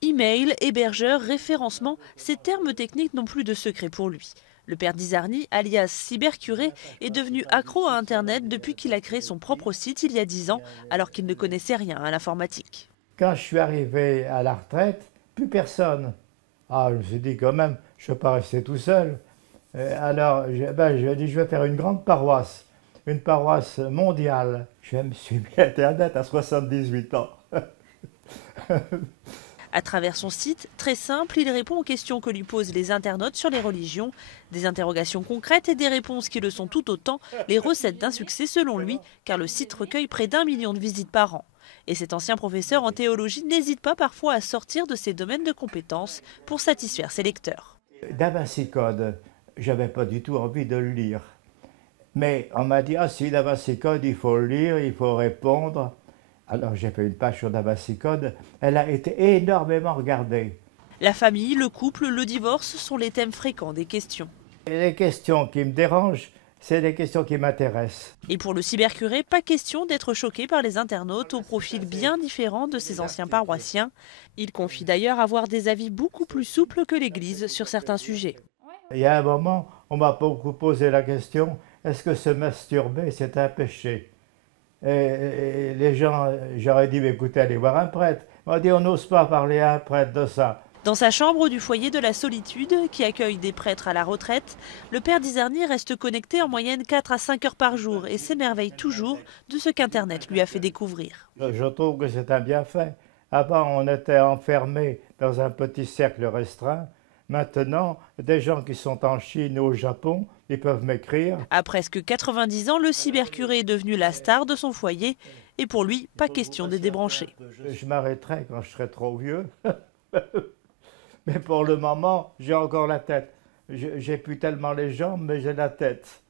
Email, hébergeur, référencement, ces termes techniques n'ont plus de secret pour lui. Le père d'Izarni, alias Cybercuré, est devenu accro à Internet depuis qu'il a créé son propre site il y a 10 ans, alors qu'il ne connaissait rien à l'informatique. Quand je suis arrivé à la retraite, plus personne. Ah, je me suis dit quand même, je ne peux pas rester tout seul. Alors, je dis, je vais faire une paroisse mondiale. Je me suis mis à Internet à 78 ans. À travers son site, très simple, il répond aux questions que lui posent les internautes sur les religions, des interrogations concrètes et des réponses qui le sont tout autant, les recettes d'un succès selon lui, car le site recueille près d'1 million de visites par an. Et cet ancien professeur en théologie n'hésite pas parfois à sortir de ses domaines de compétences pour satisfaire ses lecteurs. Da Vinci Code, j'avais pas du tout envie de le lire. Mais on m'a dit, ah si, Da Vinci Code, il faut le lire, il faut répondre. Alors j'ai fait une page sur Da Vinci Code, elle a été énormément regardée. La famille, le couple, le divorce sont les thèmes fréquents des questions. Et les questions qui me dérangent, c'est les questions qui m'intéressent. Et pour le cybercuré, pas question d'être choqué par les internautes au profil bien différent de ses anciens paroissiens. Il confie d'ailleurs avoir des avis beaucoup plus souples que l'Église sur certains sujets. Il y a un moment, on m'a beaucoup posé la question, est-ce que se masturber, c'est un péché? Et les gens, j'aurais dit, mais écoutez, allez voir un prêtre. On m'a dit, on n'ose pas parler à un prêtre de ça. Dans sa chambre du foyer de la solitude, qui accueille des prêtres à la retraite, le père d'Izarni reste connecté en moyenne 4 à 5 heures par jour et s'émerveille toujours de ce qu'Internet lui a fait découvrir. Je trouve que c'est un bienfait. Avant, on était enfermés dans un petit cercle restreint. Maintenant, des gens qui sont en Chine ou au Japon, ils peuvent m'écrire. À presque 90 ans, le cybercuré est devenu la star de son foyer et pour lui, pas question de débrancher. Je m'arrêterai quand je serai trop vieux. Mais pour le moment, j'ai encore la tête. J'ai plus tellement les jambes, mais j'ai la tête.